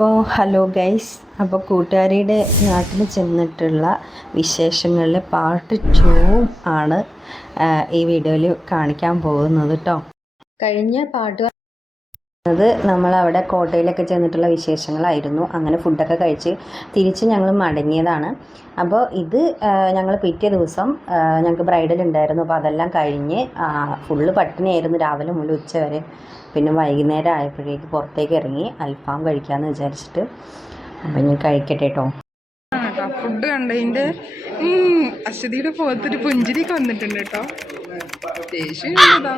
അപ്പോൾ hello guys, അപ്പോൾ കൂട്ടുകാരിയുടെ നാട്ടിൽ ചെന്നിട്ടുള്ള വിശേഷങ്ങളിൽ പാർട്ട് 2 ആണ് ഈ വീഡിയോയിൽ കാണിക്കാൻ പോകുന്നത് കേട്ടോ. കഴിഞ്ഞ പാട്ട് അത് നമ്മളവിടെ കോട്ടയിലൊക്കെ ചെന്നിട്ടുള്ള വിശേഷങ്ങളായിരുന്നു. അങ്ങനെ ഫുഡൊക്കെ കഴിച്ച് തിരിച്ച് ഞങ്ങൾ മടങ്ങിയതാണ്. അപ്പോൾ ഇത് ഞങ്ങൾ പിറ്റേ ദിവസം ഞങ്ങൾക്ക് ബ്രൈഡൽ ഉണ്ടായിരുന്നു. അപ്പോൾ അതെല്ലാം കഴിഞ്ഞ് ഫുള്ള് പട്ടിണിയായിരുന്നു രാവിലെ മുതൽ ഉച്ച വരെ. പിന്നെ വൈകുന്നേരം ആയപ്പോഴേക്ക് പുറത്തേക്ക് ഇറങ്ങി അൽഫാം കഴിക്കാമെന്ന് വിചാരിച്ചിട്ട്. അപ്പം ഞാൻ കഴിക്കട്ടെ കേട്ടോ. ഫുഡ് കണ്ടതിൻ്റെ അശ്വതിയുടെ പുറത്തൊരു പുഞ്ചിരിക്ക് വന്നിട്ടുണ്ട് കേട്ടോ. രേഷു എന്നതാ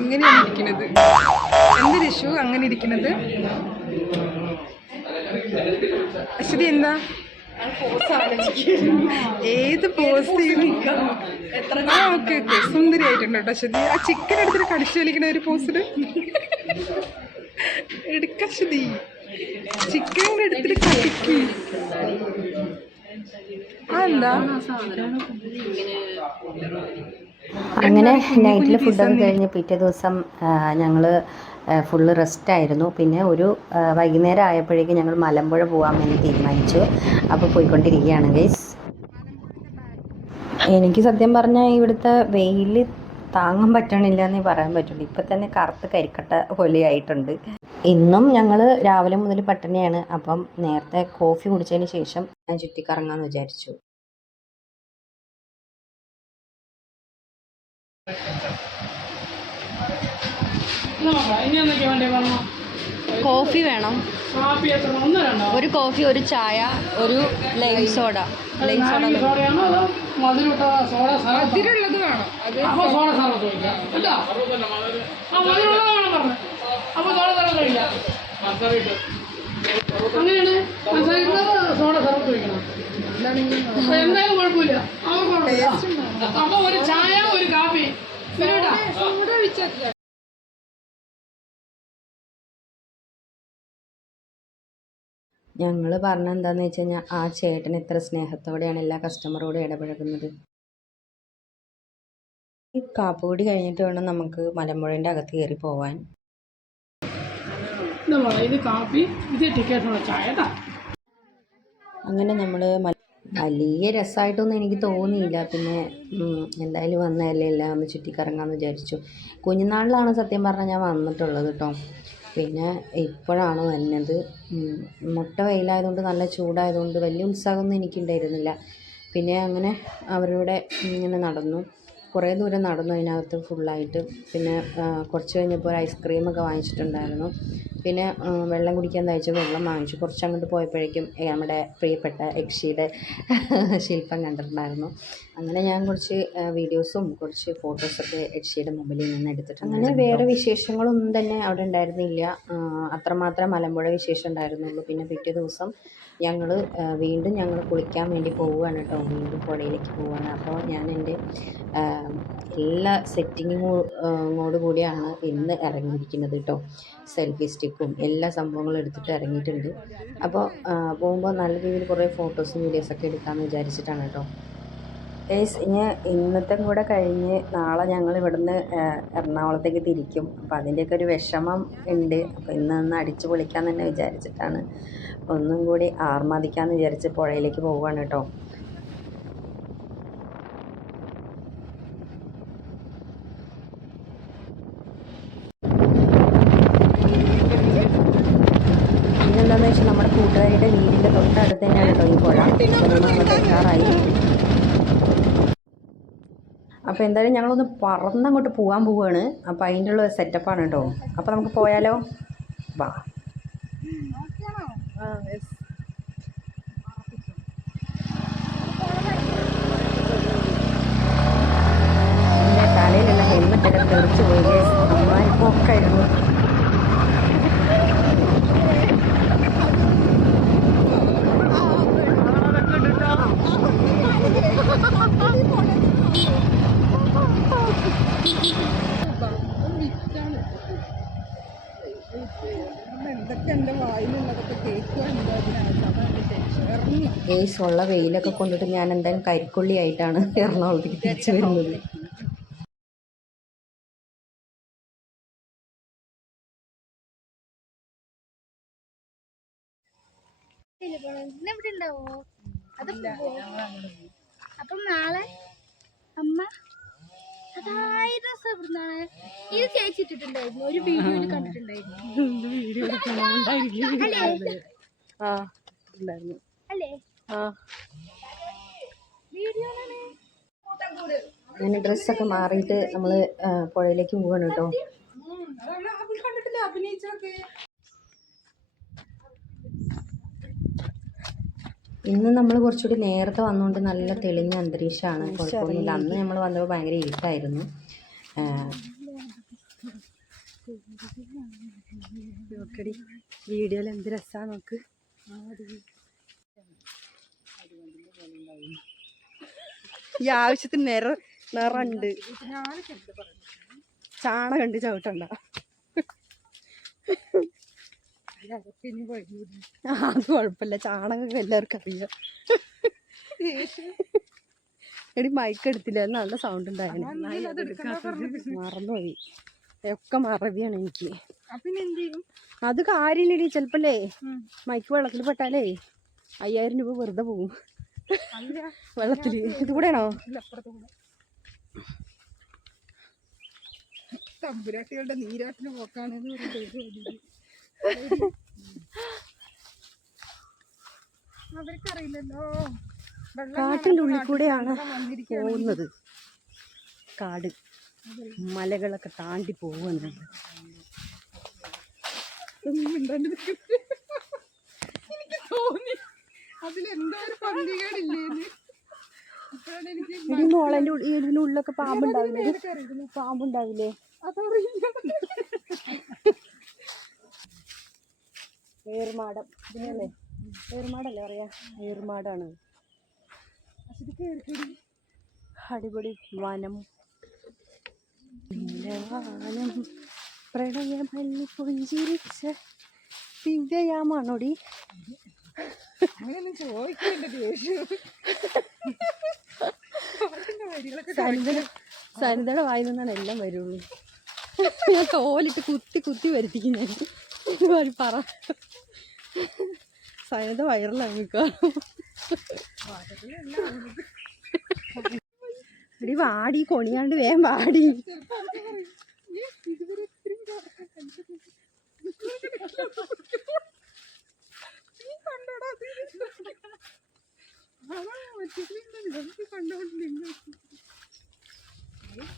ഇങ്ങനെയാണ് ഇരിക്കുന്നത്. എന്ത് രേഷു അങ്ങനെ ഇരിക്കുന്നത്? അശ്വതി എന്താ ഏത് പോസ് ഓക്കെ ഓക്കെ സുന്ദരിയായിട്ടുണ്ട് കേട്ടോ അശ്വതി. ആ ചിക്കൻ എടുത്തിട്ട് കടിച്ചു വലിക്കണ ഒരു പോസില് എടുക്ക അശ്വതി. ചിക്കൻ എടുത്തിട്ട് കടിക്ക്. അങ്ങനെ നൈറ്റിൽ ഫുഡൊക്കെ കഴിഞ്ഞ് പിറ്റേ ദിവസം ഞങ്ങൾ ഫുള്ള് റെസ്റ്റായിരുന്നു. പിന്നെ ഒരു വൈകുന്നേരം ആയപ്പോഴേക്കും ഞങ്ങൾ മലമ്പുഴ പോകാൻ വേണ്ടി തീരുമാനിച്ചു. അപ്പോൾ പോയിക്കൊണ്ടിരിക്കുകയാണ് ഗൈസ്. എനിക്ക് സത്യം പറഞ്ഞാൽ ഇവിടുത്തെ വെയിൽ താങ്ങാൻ പറ്റണില്ല എന്നേ പറയാൻ പറ്റുള്ളൂ. ഇപ്പം തന്നെ കറുത്ത് കരിക്കട്ട പോലെയായിട്ടുണ്ട്. ഇന്നും ഞങ്ങൾ രാവിലെ മുതൽ പട്ടിണിയാണ്. അപ്പം നേരത്തെ കോഫി കുടിച്ചതിന് ശേഷം ഞാൻ ചുറ്റിക്കറങ്ങാമെന്ന് വിചാരിച്ചു. കോഫി വേണം, ഒരു കോഫി, ഒരു ചായ, ഒരു ലൈം സോഡ. മധുരമുള്ളത് വേണം. അങ്ങനെയാണ് സോഡ സർബത്ത് വയ്ക്കണം. എന്തായാലും കുഴപ്പമില്ല. അപ്പൊ ഒരു ചായ, ഒരു കാപ്പി. ഞങ്ങൾ പറഞ്ഞ എന്താന്ന് വെച്ച് കഴിഞ്ഞാൽ ആ ചേട്ടൻ ഇത്ര സ്നേഹത്തോടെയാണ് എല്ലാ കസ്റ്റമറോടും ഇടപഴകുന്നത്. ഈ കാപ്പുകൂടി കഴിഞ്ഞിട്ട് വേണം നമുക്ക് മലമ്പുഴേൻ്റെ അകത്ത് കയറി പോവാൻ. ഇത് കാപ്പി, ഇത് ടിക്കറ്റിനുള്ള ചായ. അങ്ങനെ നമ്മൾ വലിയ രസമായിട്ടൊന്നും എനിക്ക് തോന്നിയില്ല. പിന്നെ എന്തായാലും വന്നതല്ലേ, എല്ലാം ഒന്ന് ചുറ്റിക്കറങ്ങാമെന്ന് വിചാരിച്ചു. കുഞ്ഞുനാളിലാണ് സത്യം പറഞ്ഞാൽ ഞാൻ വന്നിട്ടുള്ളത് കേട്ടോ. പിന്നെ ഇപ്പോഴാണ് വരുന്നത്. മുട്ട വെയിലായതുകൊണ്ട് നല്ല ചൂടായതുകൊണ്ട് വലിയ ഉത്സാഹമൊന്നും എനിക്കുണ്ടായിരുന്നില്ല. പിന്നെ അങ്ങനെ അവരുടെ ഇങ്ങനെ നടന്നു, കുറേ ദൂരം നടന്നു അതിനകത്ത് ഫുള്ളായിട്ട്. പിന്നെ കുറച്ച് കഴിഞ്ഞപ്പോൾ ഒരു ഐസ്ക്രീമൊക്കെ വാങ്ങിച്ചിട്ടുണ്ടായിരുന്നു. പിന്നെ വെള്ളം കുടിക്കാൻ തയ്ച്ചു വെള്ളം വാങ്ങിച്ചു. കുറച്ച് അങ്ങോട്ട് പോയപ്പോഴേക്കും നമ്മുടെ പ്രിയപ്പെട്ട യക്ഷിയുടെ ശില്പം കണ്ടിട്ടുണ്ടായിരുന്നു. അങ്ങനെ ഞാൻ കുറച്ച് വീഡിയോസും കുറച്ച് ഫോട്ടോസൊക്കെ യക്ഷിയുടെ മൊബൈലിൽ നിന്ന് എടുത്തിട്ടുണ്ട്. അങ്ങനെ വേറെ വിശേഷങ്ങളൊന്നും തന്നെ അവിടെ ഉണ്ടായിരുന്നില്ല. അത്രമാത്രം മലമ്പുഴ വിശേഷം ഉണ്ടായിരുന്നുള്ളൂ. പിന്നെ പിറ്റേ ദിവസം വീണ്ടും ഞങ്ങൾ കുളിക്കാൻ വേണ്ടി പോവുകയാണ് കേട്ടോ. വീണ്ടും പുഴയിലേക്ക് പോവുകയാണ്. അപ്പോൾ ഞാൻ എൻ്റെ എല്ലാ സെറ്റിങ്ങോട് കൂടിയാണ് ഇന്ന് ഇറങ്ങിയിരിക്കുന്നത് കേട്ടോ. സെൽഫി സ്റ്റിക്കും എല്ലാ സംഭവങ്ങളും എടുത്തിട്ട് ഇറങ്ങിയിട്ടുണ്ട്. അപ്പോൾ പോകുമ്പോൾ നല്ല രീതിയിൽ കുറേ ഫോട്ടോസും വീഡിയോസൊക്കെ എടുക്കാമെന്ന് വിചാരിച്ചിട്ടാണ് കേട്ടോ. ഇനി ഇന്നത്തെ കൂടെ കഴിഞ്ഞ് നാളെ ഞങ്ങൾ ഇവിടുന്ന് എറണാകുളത്തേക്ക് തിരിക്കും. അപ്പോൾ അതിൻ്റെയൊക്കെ ഒരു വിഷമം ഉണ്ട്. അപ്പോൾ ഇന്ന് അടിച്ചു പൊളിക്കാൻ തന്നെ വിചാരിച്ചിട്ടാണ്. ഒന്നും കൂടി ആർമാദിക്കാമെന്ന് വിചാരിച്ച് പുഴയിലേക്ക് പോവുകയാണ് കേട്ടോ. ഇതെന്താണെന്ന് വെച്ചാൽ നമ്മുടെ കൂട്ടുകാരുടെ വീടിൻ്റെ തൊട്ടടുത്ത് തന്നെയാണ് കേട്ടോ ഈ പുഴ. നമ്മൾ എത്താറായി. അപ്പോൾ എന്തായാലും ഞങ്ങളൊന്ന് പറന്നങ്ങോട്ട് പോകാൻ പോവുകയാണ്. അപ്പോൾ അതിൻ്റെ ഉള്ള സെറ്റപ്പാണ് കേട്ടോ. അപ്പോൾ നമുക്ക് പോയാലോ? വാ. എൻ്റെ തലയിലുള്ള ഹെൽമെറ്റൊക്കെ തെറിച്ച് പോയി. അമ്മായി പോക്കായിരുന്നു. ഉള്ള വെയിലൊക്കെ കൊണ്ടിട്ട് ഞാൻ എന്തായാലും കരിക്കൊള്ളിയായിട്ടാണ് എറണാകുളത്തേക്ക് തിരിച്ചു വരുന്നത്. ഇവിടെ ഉണ്ടാവോ അത് അപ്പം നാളെ അമ്മ അതായത് ഇവിടുന്നാണ് ഇത് ചേച്ചി ഇട്ടിട്ടുണ്ടായിരുന്നു ഒരു വീഡിയോയിൽ കണ്ടിട്ടുണ്ടായിരുന്നു അല്ലേ വീഡിയോ അങ്ങനെ ഡ്രസ്സൊക്കെ മാറിയിട്ട് നമ്മൾ പുഴയിലേക്ക് പോവാണ് കേട്ടോ. ഇന്ന് നമ്മൾ കുറച്ചുകൂടി നേരത്തെ വന്നുകൊണ്ട് നല്ല തെളിഞ്ഞ അന്തരീക്ഷമാണ്, കുഴപ്പമൊന്നുമില്ല. അന്ന് നമ്മൾ വന്നപ്പോൾ ഭയങ്കര ഇരുട്ടായിരുന്നു. വീഡിയോയിൽ എന്ത് രസമാണ് നോക്ക്. ഈ ആവശ്യത്തിന് നിറണ്ട് ചാണകണ്ട് ചവിട്ടണ്ട. അത് കുഴപ്പമില്ല, ചാണകമൊക്കെ എല്ലാവർക്കും അറിയാം. എടി മൈക്ക് എടുത്തില്ല, നല്ല സൗണ്ട് ഉണ്ടായിരുന്നു. മറന്നുപോയി, ഒക്കെ മറവിയാണ് എനിക്ക്. അത് കാര്യമില്ലടി, ചിലപ്പല്ലേ മൈക്ക് വെള്ളത്തിൽ പെട്ടാലേ 5000 രൂപ വെറുതെ പോകും വെള്ളത്തിൽ. ഇത് കൂടെയാണോ? തമ്പുരാട്ടികളുടെ നീരാട്ടിന് പോക്കാണെന്ന് അവർക്കറിയില്ലല്ലോ. കാട്ടിൻ്റെ ഉള്ളിൽ കൂടെയാണ് പോകുന്നത്. കാട് മലകളൊക്കെ താണ്ടി പോകുന്നുണ്ട്. എനിക്ക് തോന്നി അതിലെന്തോ ഒരു പന്തികേടില്ലേന്ന്. ഈ മോളന്റെ ഇതിനുള്ളിലൊക്കെ പാമ്പുണ്ടാവില്ലേ? പാമ്പുണ്ടാവില്ലേ? ഏറുമാടം ഇതിനല്ലേ? ഏറുമാടല്ലേ പറയാ? ഏറുമാടാണ്. അടിപൊളി വനം. നീലവാനം പ്രണയമല്ലി പുഞ്ചിരിച്ച ദിവ്യയാമാണോടി? അങ്ങനെയൊന്നും ചോദിക്കേണ്ട ദേഷ്യം. സരിതയുടെ വായിൽ നിന്നാണ് എല്ലാം വരുള്ളൂ. ഞാൻ തോലിട്ട് കുത്തി കുത്തി വരുത്തിക്കും ഞാൻ. പറ സരിത വയറിലാണ് മിക്കവാറും. എടി വാടി, കൊണിയാണ്ട് വേഗം വാടി.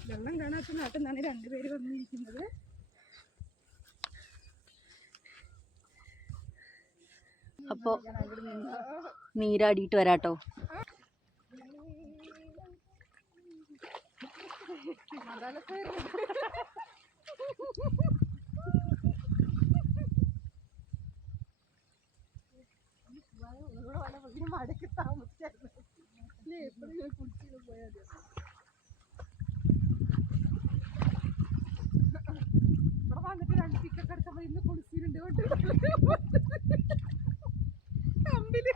വെള്ളം കാണാത്ത നാട്ടിൽ നിന്നാണ് 2 പേര് വന്നിരിക്കുന്നത്. അപ്പൊ നീരാടിയിട്ട് വരാട്ടോ. മടക്കി താമസിച്ചായിരുന്നു. എപ്പോഴും കുടിച്ചു പോയാൽ ഇവിടെ വന്നിട്ട് 2 ടിക്കറ്റ് എടുത്തപ്പോൾ ഇന്ന് കുളിച്ചിട്ടുണ്ട് കൊണ്ട് കമ്പില്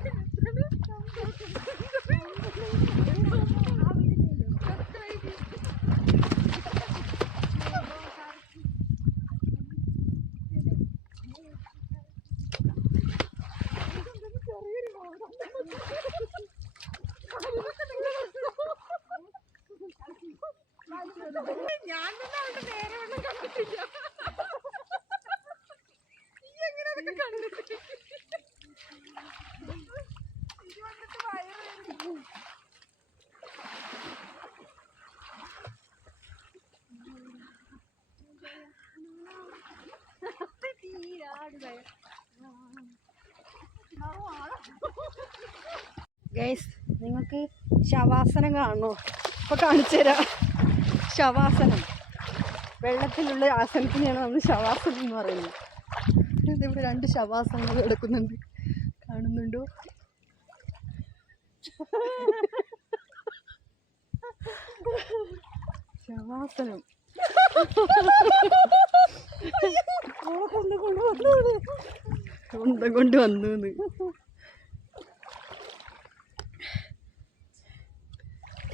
ഞാൻ തന്നെ അവരുടെ നേരെ വെള്ളം കണ്ടിട്ടില്ല. ഈ എങ്ങനെ അതൊക്കെ കണ്ടിട്ട് ഇത് വന്നിട്ട് വയറ് ഗൈസ്, നിങ്ങൾക്ക് ശവാസനം കാണണോ? ഇപ്പൊ കാണിച്ചു തരാം. ശവാസനം, വെള്ളത്തിലുള്ള ആസനത്തിനെയാണ് നമ്മൾ ശവാസനം എന്ന് പറയുന്നത്. ഇതിവിടെ 2 ശവാസനങ്ങൾ കിടക്കുന്നുണ്ട്, കാണുന്നുണ്ടോ? ശവാസനം കൊണ്ട് വന്നു.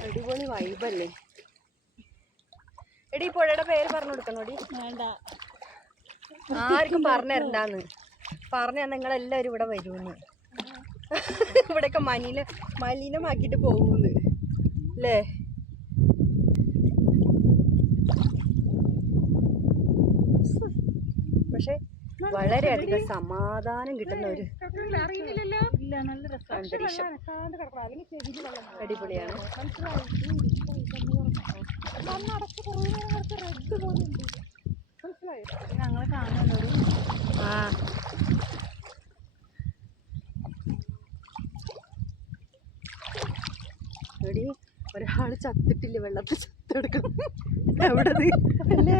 അടിപൊളി വൈബല്ലേ? എടി പുഴയുടെ പേര് പറഞ്ഞു കൊടുക്കണോടി? വേണ്ട, ആർക്കും പറഞ്ഞു തരണ്ടാന്ന്. പറഞ്ഞു നിങ്ങളെല്ലാവരും ഇവിടെ വരുമെന്ന്. ഇവിടെയൊക്കെ മലിനമാക്കിയിട്ട് പോകുന്നു അല്ലേ? പക്ഷെ വളരെയധികം സമാധാനം കിട്ടുന്ന ഒരു അന്തരീക്ഷം. അടിപൊളിയാണ്. ആ എടി ഒരാള് ചത്തിട്ടില്ല, വെള്ളത്തിൽ ചത്തെടുക്കണം. എവിടെ അല്ലേ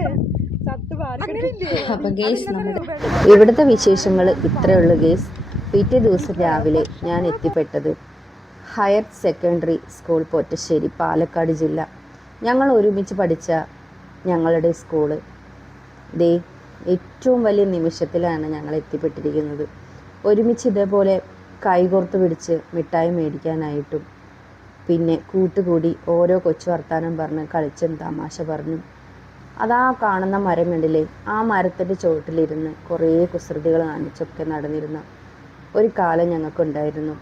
ചത്ത് പാലില്ലേ? അപ്പം ഗേസ് നമ്മുടെ ഇവിടുത്തെ വിശേഷങ്ങൾ ഇത്രയേ ഉള്ളൂ ഗേസ്. പിറ്റേ ദിവസം രാവിലെ ഞാൻ എത്തിപ്പെട്ടത് higher secondary school Pottassery, Palakkad ജില്ല. ഞങ്ങൾ ഒരുമിച്ച് പഠിച്ച ഞങ്ങളുടെ സ്കൂള് ദേ ഏറ്റവും വലിയ നിമിഷത്തിലാണ് ഞങ്ങൾ എത്തിപ്പെട്ടിരിക്കുന്നത്. ഒരുമിച്ച് ഇതേപോലെ കൈകോർത്ത് പിടിച്ച് മിഠായി മേടിക്കാനായിട്ടും പിന്നെ കൂട്ടുകൂടി ഓരോ കൊച്ചു വർത്താനം പറഞ്ഞ് കളിച്ചും തമാശ പറഞ്ഞും. അതാ കാണുന്ന മരം കണ്ടില്ലേ, ആ മരത്തിൻ്റെ ചുവട്ടിലിരുന്ന് കുറേ കുസൃതികൾ കാണിച്ചൊക്കെ നടന്നിരുന്ന ഒരു കാലം ഞങ്ങൾക്കുണ്ടായിരുന്നു.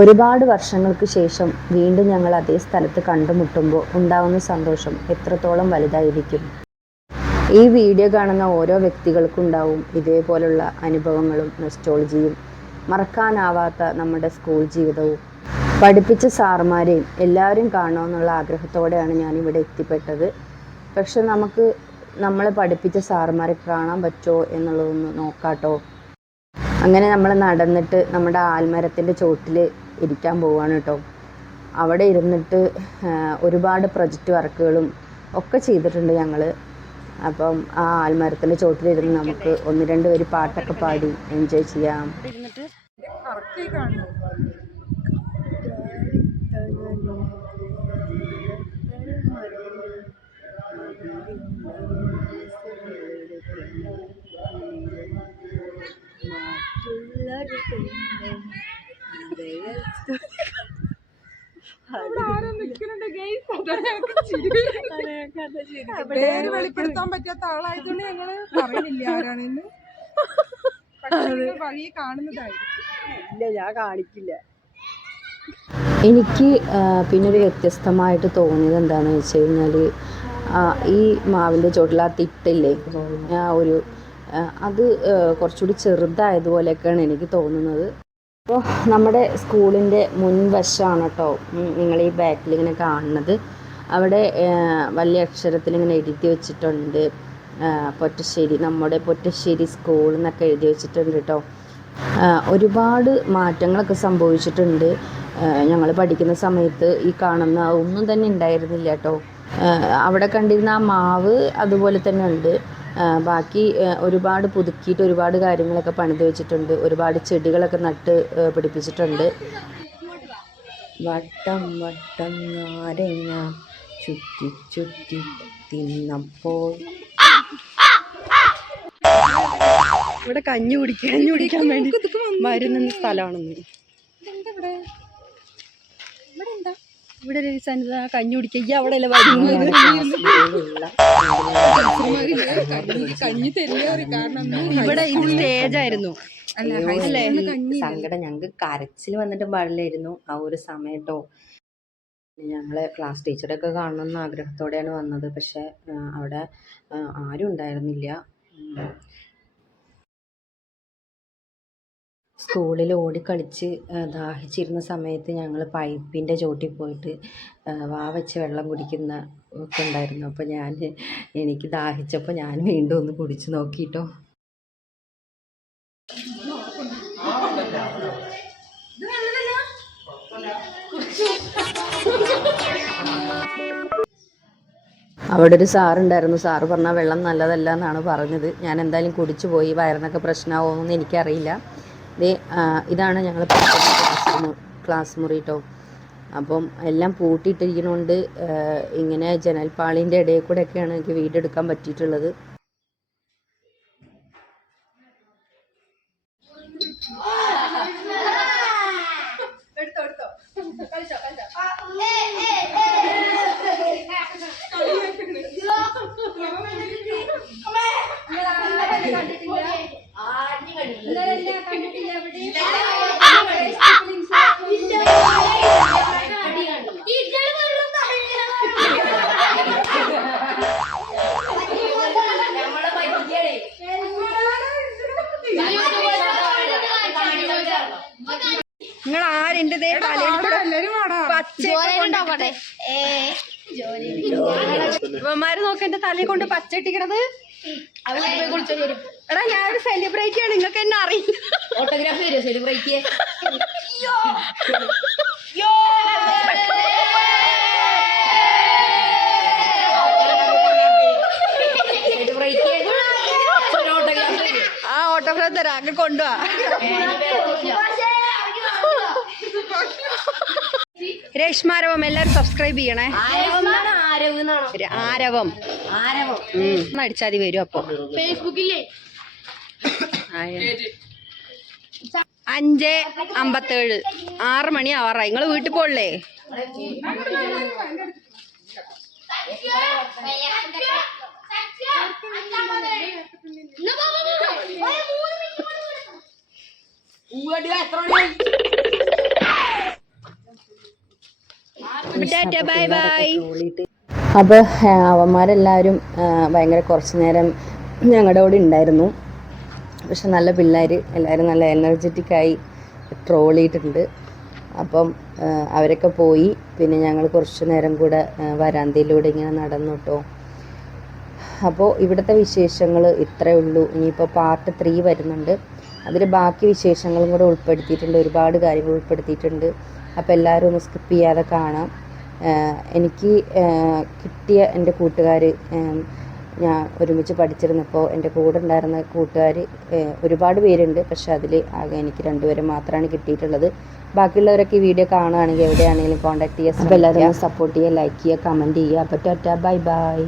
ഒരുപാട് വർഷങ്ങൾക്ക് ശേഷം വീണ്ടും ഞങ്ങൾ അതേ സ്ഥലത്ത് കണ്ടുമുട്ടുമ്പോൾ ഉണ്ടാകുന്ന സന്തോഷം എത്രത്തോളം വലുതായിരിക്കും. ഈ വീഡിയോ കാണുന്ന ഓരോ വ്യക്തികൾക്കുണ്ടാവും ഇതേപോലുള്ള അനുഭവങ്ങളും നൊസ്റ്റോളജിയും, മറക്കാനാവാത്ത നമ്മുടെ സ്കൂൾ ജീവിതവും. പഠിപ്പിച്ച സാറുമാരെയും എല്ലാവരും കാണണമെന്നുള്ള ആഗ്രഹത്തോടെയാണ് ഞാനിവിടെ എത്തിപ്പെട്ടത്. പക്ഷെ നമുക്ക് നമ്മളെ പഠിപ്പിച്ച സാറുമാരെ കാണാൻ പറ്റുമോ എന്നുള്ളതൊന്ന് നോക്കാട്ടോ. അങ്ങനെ നമ്മൾ നടന്നിട്ട് നമ്മുടെ ആൽമരത്തിൻ്റെ ചോട്ടിൽ ഇരിക്കാൻ പോവുകയാണ് കേട്ടോ. അവിടെ ഇരുന്നിട്ട് ഒരുപാട് പ്രൊജക്റ്റ് വർക്കുകളും ഒക്കെ ചെയ്തിട്ടുണ്ട് ഞങ്ങൾ. അപ്പം ആ ആൽമരത്തിൻ്റെ ചോട്ടിലിരുന്ന് നമുക്ക് 1-2 വരി പാട്ടൊക്കെ പാടി എൻജോയ് ചെയ്യാം. പേര് വെളിപ്പെടുത്താൻ പറ്റാത്ത ആളായതുകൊണ്ട് ഞങ്ങള് പറയുന്നില്ല ആരാണെന്ന്. വഴിയെ കാണുന്നതായിരിക്കും. ഇല്ല, ഞാൻ കാണിക്കില്ല. എനിക്ക് പിന്നൊരു വ്യത്യസ്തമായിട്ട് തോന്നിയത് എന്താണെന്ന് വെച്ച് കഴിഞ്ഞാൽ, ഈ മാവിൻ്റെ ചോട്ടിൽ ആ തിട്ടില്ലേ, അത് കുറച്ചുകൂടി ചെറുതായതുപോലെയൊക്കെയാണ് എനിക്ക് തോന്നുന്നത്. അപ്പോൾ നമ്മുടെ സ്കൂളിൻ്റെ മുൻവശമാണ് കേട്ടോ നിങ്ങൾ ഈ ബാക്കിൽ ഇങ്ങനെ കാണുന്നത്. അവിടെ വലിയ അക്ഷരത്തിൽ ഇങ്ങനെ എഴുതി വെച്ചിട്ടുണ്ട് പൊറ്റശ്ശേരി, നമ്മുടെ പൊറ്റശ്ശേരി സ്കൂൾ എന്നൊക്കെ എഴുതി വെച്ചിട്ടുണ്ട് കേട്ടോ. ഒരുപാട് മാറ്റങ്ങളൊക്കെ സംഭവിച്ചിട്ടുണ്ട്. ഞങ്ങൾ പഠിക്കുന്ന സമയത്ത് ഈ കാണുന്ന ഒന്നും തന്നെ ഉണ്ടായിരുന്നില്ല കേട്ടോ. അവിടെ കണ്ടിരുന്ന ആ മാവ് അതുപോലെ തന്നെ ഉണ്ട്. ബാക്കി ഒരുപാട് പുതുക്കിയിട്ട് ഒരുപാട് കാര്യങ്ങളൊക്കെ പണിത് വെച്ചിട്ടുണ്ട്. ഒരുപാട് ചെടികളൊക്കെ നട്ട് പിടിപ്പിച്ചിട്ടുണ്ട്. വട്ടം വട്ടം നാരങ്ങ ചുറ്റി ചുറ്റി തിന്നപ്പോൾ ഇവിടെ കഞ്ഞി കുടിക്കാൻ വേണ്ടി വരുന്ന സ്ഥലമാണെന്ന്. ഇവിടെ ഒരു സന്നിധ കഞ്ഞി കുടിക്കുക. ഈ അവിടെ അല്ലേ വരുന്നത്? ഇവിടെ ഇത് സ്റ്റേജായിരുന്നു. സങ്കടം, ഞങ്ങൾക്ക് കരച്ചിൽ വന്നിട്ട് പാടില്ലായിരുന്നു ആ ഒരു സമയം കേട്ടോ. ഞങ്ങളെ ക്ലാസ് ടീച്ചറൊക്കെ കാണണമെന്ന് ആഗ്രഹത്തോടെയാണ് വന്നത്. പക്ഷെ അവിടെ ആരും ഉണ്ടായിരുന്നില്ല. സ്കൂളിൽ ഓടിക്കളിച്ച് ദാഹിച്ചിരുന്ന സമയത്ത് ഞങ്ങൾ പൈപ്പിൻ്റെ ചോട്ടിൽ പോയിട്ട് വെച്ച് വെള്ളം കുടിക്കുന്ന ഒക്കെ ഉണ്ടായിരുന്നു. അപ്പോൾ എനിക്ക് ദാഹിച്ചപ്പോൾ ഞാൻ വീണ്ടും ഒന്ന് കുടിച്ച് നോക്കിയിട്ടോ. അവിടെ ഒരു സാറുണ്ടായിരുന്നു. സാറ് പറഞ്ഞാൽ വെള്ളം നല്ലതല്ല എന്നാണ് പറഞ്ഞത്. ഞാൻ എന്തായാലും കുടിച്ചു പോയി. വയറിനൊക്കെ പ്രശ്നമാവുമെന്ന് എനിക്കറിയില്ല. ഇതാണ് ഞങ്ങൾ ക്ലാസ് മുറി കേട്ടോ. അപ്പം എല്ലാം പൂട്ടിയിട്ടിരിക്കുന്നതുകൊണ്ട് ഇങ്ങനെ ജനൽപ്പാളിൻ്റെ ഇടയിൽ കൂടെയൊക്കെയാണ് എനിക്ക് വീഡിയോ എടുക്കാൻ പറ്റിയിട്ടുള്ളത്. നിങ്ങൾ ആരുണ്ട് എല്ലാരും വാടാ. ഇവന്മാര് നോക്ക എന്റെ തലയിൽ കൊണ്ട് പച്ചട്ടിക്കണത്. എടാ ഞാനൊരു സെലിബ്രിറ്റി ആണ്, നിങ്ങൾക്ക് എന്നെ അറിയില്ല. ഫോട്ടോഗ്രാഫി വരും സെലിബ്രിറ്റിയെ. ആ ഓട്ടോഗ്രാഫ് തരാം, അങ്ങ് കൊണ്ടുപോവാ. രേഷ്മാരവം എല്ലാരും സബ്സ്ക്രൈബ് ചെയ്യണേ. ആരവം അടിച്ചാതി വരും. അപ്പൊ ഫേസ്ബുക്കില്ലേ 5:57 6 മണി ആവാറായി. നിങ്ങള് വീട്ടിൽ പോകല്ലേ? Bye bye. അപ്പോൾ അവന്മാരെല്ലാവരും ഭയങ്കര കുറച്ച് നേരം ഞങ്ങളുടെ കൂടെ ഉണ്ടായിരുന്നു. പക്ഷെ നല്ല പിള്ളേർ എല്ലാവരും നല്ല എനർജറ്റിക്കായി ട്രോളിയിട്ടുണ്ട്. അപ്പം അവരൊക്കെ പോയി. പിന്നെ ഞങ്ങൾ കുറച്ച് നേരം കൂടെ വരാന്തയിലൂടെ ഇങ്ങനെ നടന്നു കേട്ടോ. അപ്പോൾ ഇവിടുത്തെ വിശേഷങ്ങൾ ഇത്രയേ ഉള്ളൂ. ഇനിയിപ്പോൾ പാർട്ട് 3 വരുന്നുണ്ട്. അതിൽ ബാക്കി വിശേഷങ്ങളും കൂടെ ഉൾപ്പെടുത്തിയിട്ടുണ്ട്, ഒരുപാട് കാര്യങ്ങൾ ഉൾപ്പെടുത്തിയിട്ടുണ്ട്. അപ്പോൾ എല്ലാവരും ഒന്ന് സ്കിപ്പ് ചെയ്യാതെ കാണാം. എനിക്ക് കിട്ടിയ എൻ്റെ കൂട്ടുകാർ, ഞാൻ ഒരുമിച്ച് പഠിച്ചിരുന്നപ്പോൾ എൻ്റെ കൂടെ ഉണ്ടായിരുന്ന കൂട്ടുകാർ ഒരുപാട് പേരുണ്ട്. പക്ഷെ അതിൽ ആകെ എനിക്ക് 2 പേരെ മാത്രമാണ് കിട്ടിയിട്ടുള്ളത്. ബാക്കിയുള്ളവരൊക്കെ ഈ വീഡിയോ കാണുകയാണെങ്കിൽ എവിടെയാണെങ്കിലും കോൺടാക്ട് ചെയ്യുക. അപ്പോൾ എല്ലാവരും സപ്പോർട്ട് ചെയ്യുക, ലൈക്ക് ചെയ്യുക, കമൻറ്റ് ചെയ്യുക. അപ്പോൾ ടാറ്റാ ബൈ ബൈ.